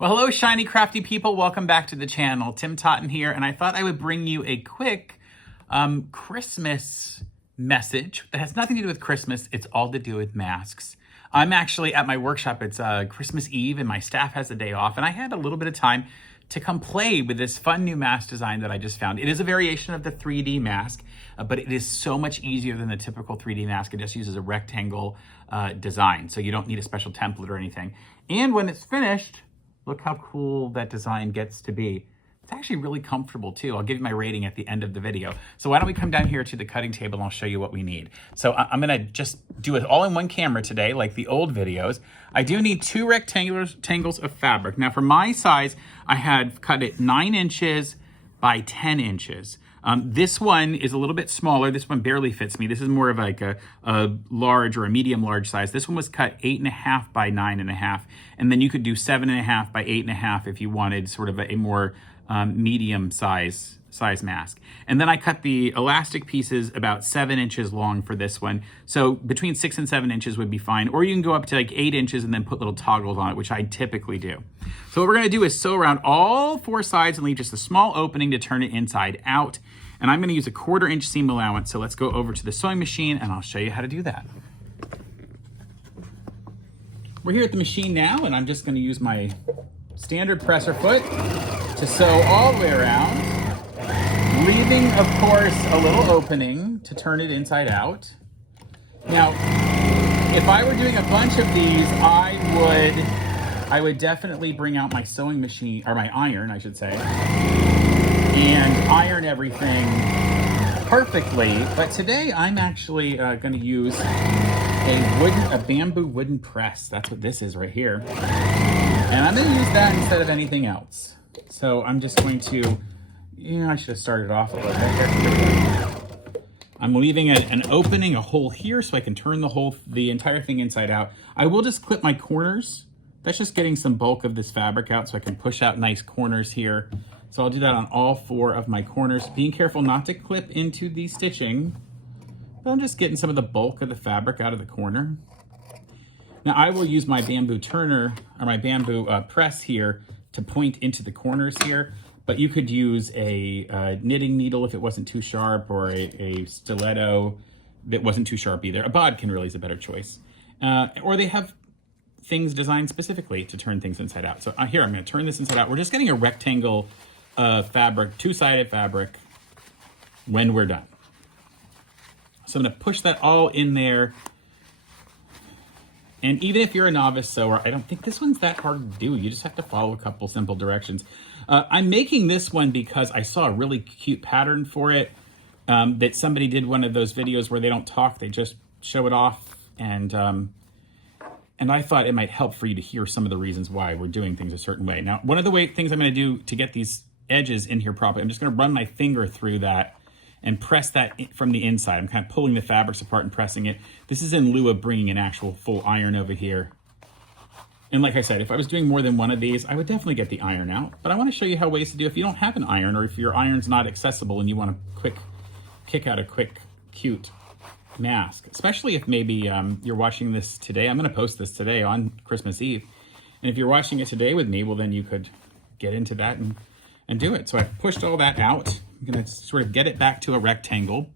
Well, hello, shiny, crafty people. Welcome back to the channel. Tim Totten here, and I thought I would bring you a quick Christmas message that has nothing to do with Christmas. It's all to do with masks. I'm actually at my workshop. It's Christmas Eve, and my staff has a day off, and I had a little bit of time to come play with this fun new mask design that I just found. It is a variation of the 3D mask, but it is so much easier than the typical 3D mask. It just uses a rectangle design, so you don't need a special template or anything. And when it's finished, look how cool that design gets to be. It's actually really comfortable too. I'll give you my rating at the end of the video. So why don't we come down here to the cutting table and I'll show you what we need. So I'm gonna just do it all in one camera today, like the old videos. I do need 2 rectangles of fabric. Now for my size, I had cut it 9 inches by 10 inches. This one is a little bit smaller. This one barely fits me. This is more of like a large or a medium large size. This one was cut 8.5 by 9.5. And then you could do 7.5 by 8.5 if you wanted sort of a more medium size mask. And then I cut the elastic pieces about 7 inches long for this one. So between 6 and 7 inches would be fine. Or you can go up to like 8 inches and then put little toggles on it, which I typically do. So what we're gonna do is sew around all 4 sides and leave just a small opening to turn it inside out. And I'm gonna use a 1/4 inch seam allowance. So let's go over to the sewing machine and I'll show you how to do that. We're here at the machine now, and I'm just gonna use my standard presser foot to sew all the way around, leaving, of course, a little opening to turn it inside out. Now, if I were doing a bunch of these, I would definitely bring out my sewing machine, or my iron, I should say, and iron everything perfectly. But today, I'm actually going to use a bamboo wooden press. That's what this is right here. And I'm going to use that instead of anything else. So I'm just going to, I should have started off a little bit. I'm leaving an opening, a hole here, so I can turn the entire thing inside out. I will just clip my corners. That's just getting some bulk of this fabric out so I can push out nice corners here. So I'll do that on all 4 of my corners, being careful not to clip into the stitching. But I'm just getting some of the bulk of the fabric out of the corner. Now I will use my bamboo turner, or my bamboo press here, to point into the corners here, but you could use a knitting needle if it wasn't too sharp, or a stiletto that wasn't too sharp either. A bodkin really is a better choice. Or they have things designed specifically to turn things inside out. So here, I'm gonna turn this inside out. We're just getting a rectangle fabric, 2-sided fabric when we're done. So I'm gonna push that all in there. And even if you're a novice sewer, I don't think this one's that hard to do. You just have to follow a couple simple directions. I'm making this one because I saw a really cute pattern for it, that somebody did one of those videos where they don't talk, they just show it off. And I thought it might help for you to hear some of the reasons why we're doing things a certain way. Now, one of the things I'm gonna do to get these edges in here properly, I'm just gonna run my finger through that and press that from the inside. I'm kind of pulling the fabrics apart and pressing it. This is in lieu of bringing an actual full iron over here. And like I said, if I was doing more than one of these, I would definitely get the iron out. But I want to show you how ways to do if you don't have an iron, or if your iron's not accessible and you want to kick out a quick, cute mask. Especially if maybe you're watching this today. I'm going to post this today on Christmas Eve. And if you're watching it today with me, well, then you could get into that and do it. So I've pushed all that out. I'm gonna sort of get it back to a rectangle.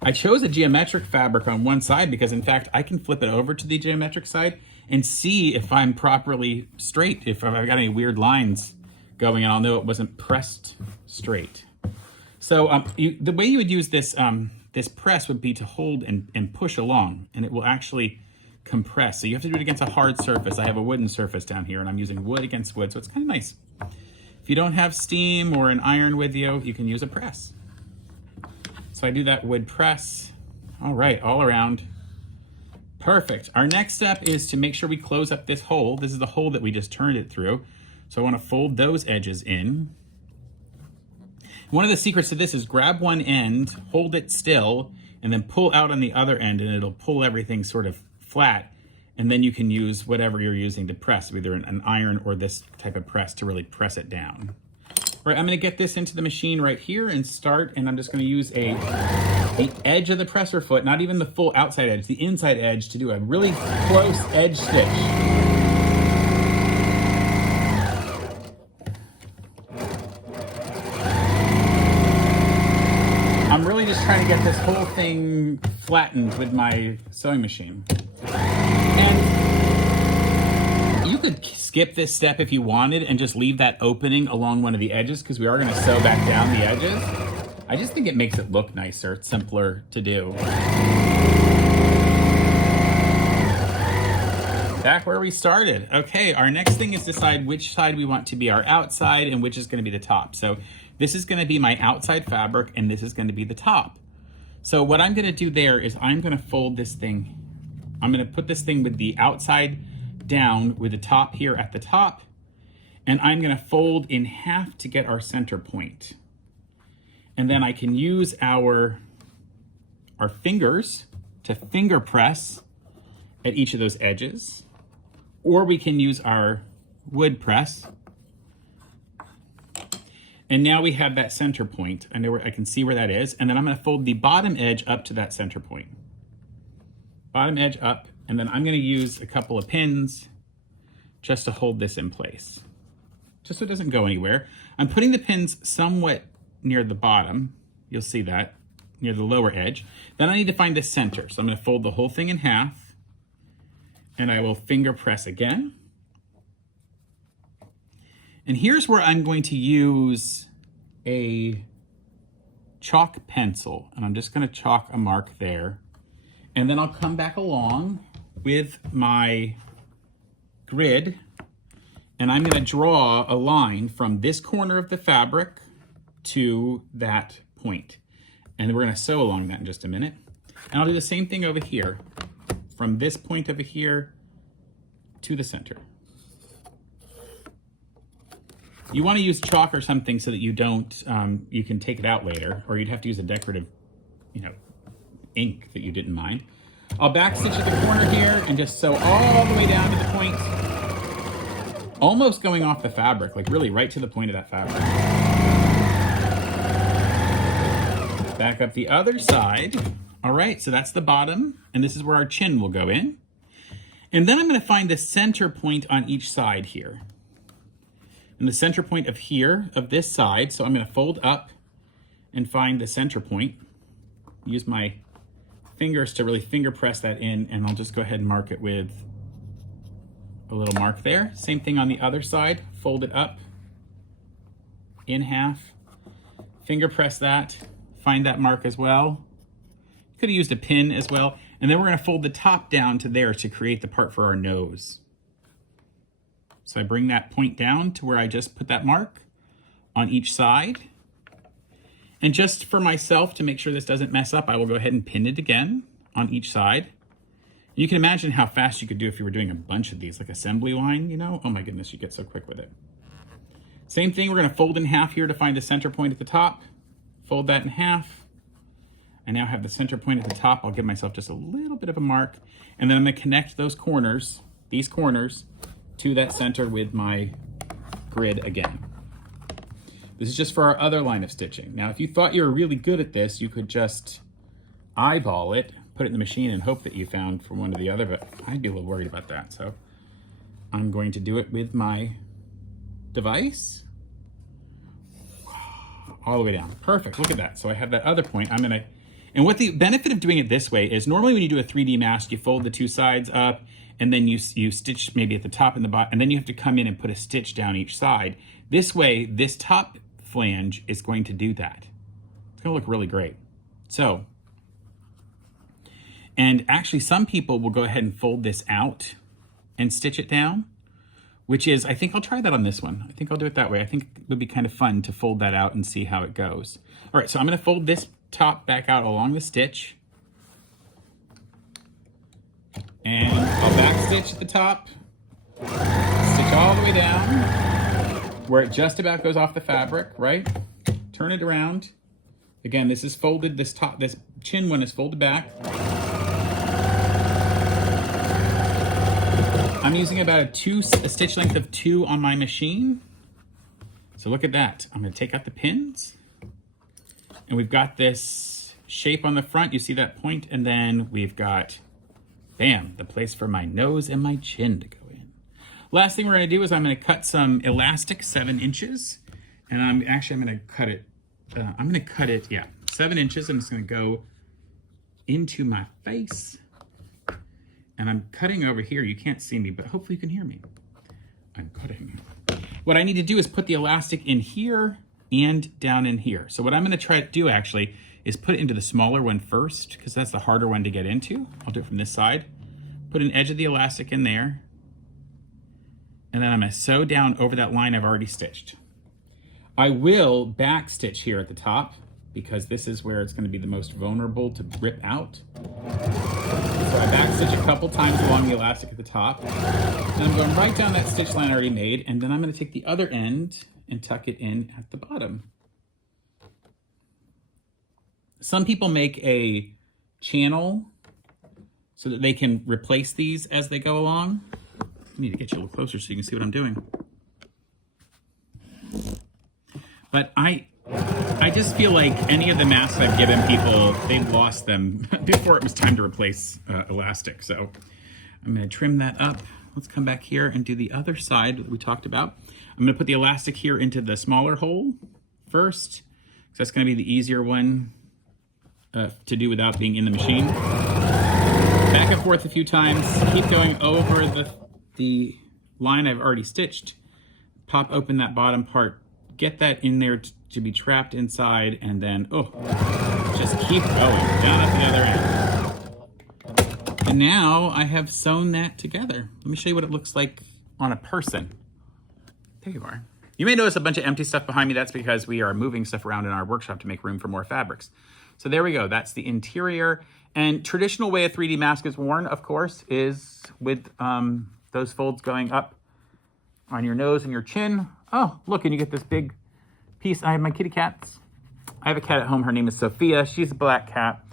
I chose a geometric fabric on one side because, in fact, I can flip it over to the geometric side and see if I'm properly straight, if I've got any weird lines going on, although it wasn't pressed straight. So the way you would use this, this press would be to hold and push along, and it will actually compress. So you have to do it against a hard surface. I have a wooden surface down here, and I'm using wood against wood, so it's kind of nice. If you don't have steam or an iron with you, you can use a press. So I do that wood press. All right, all around. Perfect. Our next step is to make sure we close up this hole. This is the hole that we just turned it through. So I want to fold those edges in. One of the secrets to this is grab one end, hold it still, and then pull out on the other end, and it'll pull everything sort of flat. And then you can use whatever you're using to press, either an iron or this type of press to really press it down. All right, I'm gonna get this into the machine right here and start, and I'm just gonna use the edge of the presser foot, not even the full outside edge, the inside edge, to do a really close edge stitch. trying to get this whole thing flattened with my sewing machine. And you could skip this step if you wanted and just leave that opening along one of the edges, because we are going to sew back down the edges. I just think it makes it look nicer. It's simpler to do. Back where we started. Okay, our next thing is decide which side we want to be our outside and which is going to be the top. So this is going to be my outside fabric and this is going to be the top. So what I'm going to do there is I'm going to fold this thing. I'm going to put this thing with the outside down with the top here at the top, and I'm going to fold in half to get our center point. And then I can use our fingers to finger press at each of those edges, or we can use our wood press. And now we have that center point. I know where I can see where that is. And then I'm going to fold the bottom edge up to that center point. Bottom edge up, and then I'm going to use a couple of pins just to hold this in place, just so it doesn't go anywhere. I'm putting the pins somewhat near the bottom. You'll see that, near the lower edge. Then I need to find the center. So I'm going to fold the whole thing in half, and I will finger press again. And here's where I'm going to use a chalk pencil, and I'm just going to chalk a mark there. And then I'll come back along with my grid, and I'm going to draw a line from this corner of the fabric to that point. And we're going to sew along that in just a minute. And I'll do the same thing over here, from this point over here to the center. You want to use chalk or something so that you don't, you can take it out later, or you'd have to use a decorative, ink that you didn't mind. I'll back stitch at the corner here and just sew all the way down to the point, almost going off the fabric, like really right to the point of that fabric. Back up the other side. All right, so that's the bottom, and this is where our chin will go in. And then I'm going to find the center point on each side here. And the center point of here, of this side, so I'm going to fold up and find the center point. Use my fingers to really finger press that in, and I'll just go ahead and mark it with a little mark there. Same thing on the other side. Fold it up in half, finger press that, find that mark as well. Could have used a pin as well. And then we're going to fold the top down to there to create the part for our nose. So I bring that point down to where I just put that mark on each side. And just for myself, to make sure this doesn't mess up, I will go ahead and pin it again on each side. You can imagine how fast you could do if you were doing a bunch of these, like assembly line, Oh my goodness, you get so quick with it. Same thing, we're going to fold in half here to find a center point at the top. Fold that in half. I now have the center point at the top. I'll give myself just a little bit of a mark. And then I'm going to connect those corners, these corners, to that center with my grid again. This is just for our other line of stitching. Now, if you thought you were really good at this, you could just eyeball it, put it in the machine, and hope that you found from one to the other, but I'd be a little worried about that. So I'm going to do it with my device. All the way down. Perfect. Look at that. So I have that other point. And what the benefit of doing it this way is, normally when you do a 3D mask, you fold the two sides up, and then you stitch maybe at the top and the bottom, and then you have to come in and put a stitch down each side. This way, this top flange is going to do that. It's going to look really great. So, and actually some people will go ahead and fold this out and stitch it down, which is, I think I'll try that on this one. I think I'll do it that way. I think it would be kind of fun to fold that out and see how it goes. All right, so I'm going to fold this top back out along the stitch. And I'll back stitch at the top, stitch all the way down where it just about goes off the fabric, right? Turn it around. Again, this is folded, this chin one is folded back. I'm using about a stitch length of 2 on my machine. So look at that. I'm going to take out the pins, and we've got this shape on the front. You see that point, and then we've got, bam, the place for my nose and my chin to go in. Last thing we're going to do is I'm going to cut some elastic 7 inches, and I'm going to cut it. 7 7 inches, and it's going to go into my face. And I'm cutting over here. You can't see me, but hopefully you can hear me. I'm cutting. What I need to do is put the elastic in here and down in here. So what I'm going to try to do actually is put it into the smaller one first, because that's the harder one to get into. I'll do it from this side. Put an edge of the elastic in there. And then I'm going to sew down over that line I've already stitched. I will back stitch here at the top, because this is where it's going to be the most vulnerable to rip out. So I back stitch a couple times along the elastic at the top. And I'm going right down that stitch line I already made, and then I'm going to take the other end and tuck it in at the bottom. Some people make a channel so that they can replace these as they go along. I need to get you a little closer so you can see what I'm doing. But I just feel like any of the masks I've given people, they've lost them before it was time to replace elastic. So I'm going to trim that up. Let's come back here and do the other side that we talked about. I'm going to put the elastic here into the smaller hole first, because that's going to be the easier one to do without being in the machine. Back and forth a few times. Keep going over the line I've already stitched. Pop open that bottom part. Get that in there to be trapped inside, and then, just keep going down at the other end. And now I have sewn that together. Let me show you what it looks like on a person. There you are. You may notice a bunch of empty stuff behind me. That's because we are moving stuff around in our workshop to make room for more fabrics. So there we go. That's the interior. And traditional way a 3D mask is worn, of course, is with those folds going up on your nose and your chin. Oh, look, and you get this big piece. I have my kitty cats. I have a cat at home. Her name is Sophia. She's a black cat.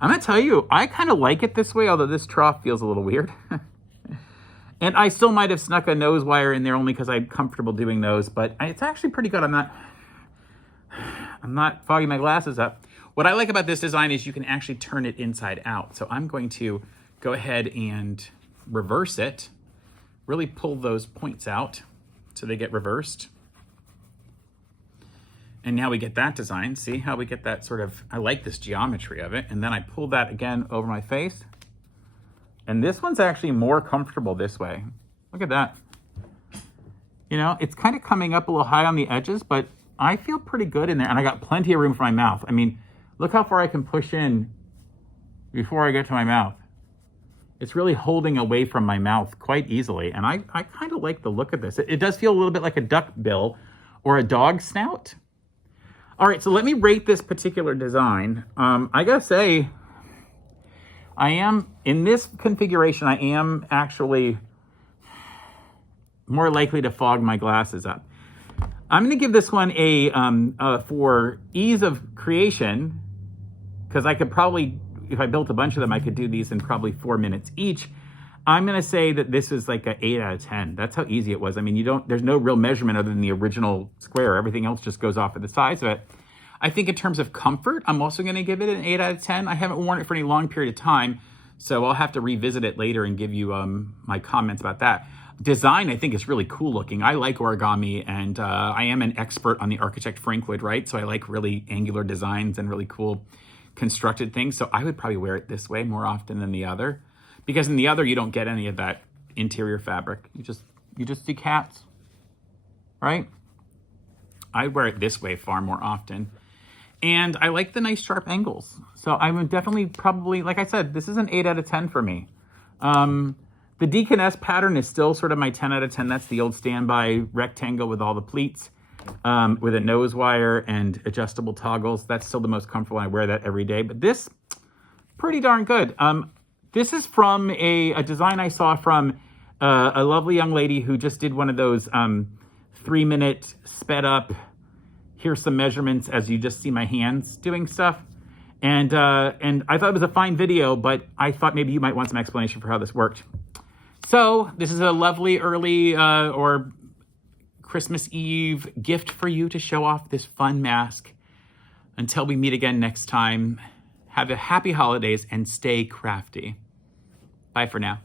I'm going to tell you, I kind of like it this way, although this trough feels a little weird. And I still might have snuck a nose wire in there only because I'm comfortable doing those, but it's actually pretty good. I'm not fogging my glasses up. What I like about this design is you can actually turn it inside out. So I'm going to go ahead and reverse it, really pull those points out so they get reversed. And now we get that design. See how we get that sort of, I like this geometry of it. And then I pull that again over my face. And this one's actually more comfortable this way. Look at that. You know, it's kind of coming up a little high on the edges, but I feel pretty good in there. And I got plenty of room for my mouth. I mean, look how far I can push in before I get to my mouth. It's really holding away from my mouth quite easily. And I kind of like the look of this. It does feel a little bit like a duck bill or a dog snout. All right, so let me rate this particular design. I gotta say, in this configuration, I am actually more likely to fog my glasses up. I'm gonna give this one for ease of creation, because I could probably, if I built a bunch of them, I could do these in probably 4 minutes each. I'm gonna say that this is like an 8 out of 10. That's how easy it was. I mean, there's no real measurement other than the original square. Everything else just goes off of the size of it. I think in terms of comfort, I'm also gonna give it an 8 out of 10. I haven't worn it for any long period of time, so I'll have to revisit it later and give you my comments about that. Design, I think, is really cool looking. I like origami, and I am an expert on the architect Frank Lloyd Wright, so I like really angular designs and really cool constructed things. So I would probably wear it this way more often than the other, because in the other you don't get any of that interior fabric. You just see cats, right? I wear it this way far more often. And I like the nice sharp angles. So I would definitely probably, like I said, this is an 8 out of 10 for me. The Deacon S pattern is still sort of my 10 out of 10. That's the old standby rectangle with all the pleats, with a nose wire and adjustable toggles. That's still the most comfortable. I wear that every day. But this, pretty darn good. This is from a design I saw from a lovely young lady who just did one of those 3-minute sped up, here's some measurements as you just see my hands doing stuff. And I thought it was a fine video, but I thought maybe you might want some explanation for how this worked. So this is a lovely early or Christmas Eve gift for you to show off this fun mask. Until we meet again next time, have a happy holidays and stay crafty. Bye for now.